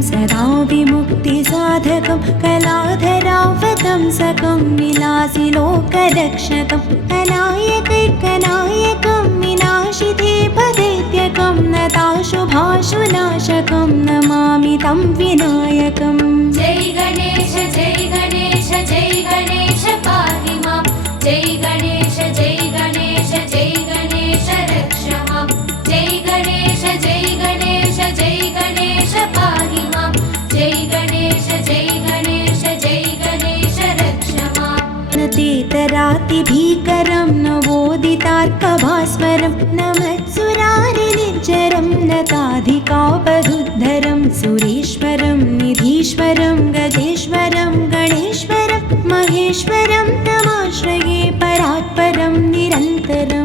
सदा विमुक्तिसाधकं कलाधरावतंसकं विलासि लोकरक्षकं कनायकैकनायकं विनाशिते पदैत्यकं नताशुभाशुनाशकं नमामि तं विनायकम्। जय गणेश पाहि मां। जय गणेश रक्ष मां। जय गणेश पाहि मां। जय गणेश रक्ष मां। नतेतरातिभीकरं नवोदितार्कभास्वरं नमत्सुरारिनिर्जरं नताधिकापदुद्धरं सुरेश्वरं निधीश्वरं गजेश्वरं गणेश्वरं महेश्वरं तमाश्रये परात्परं निरन्तरम्।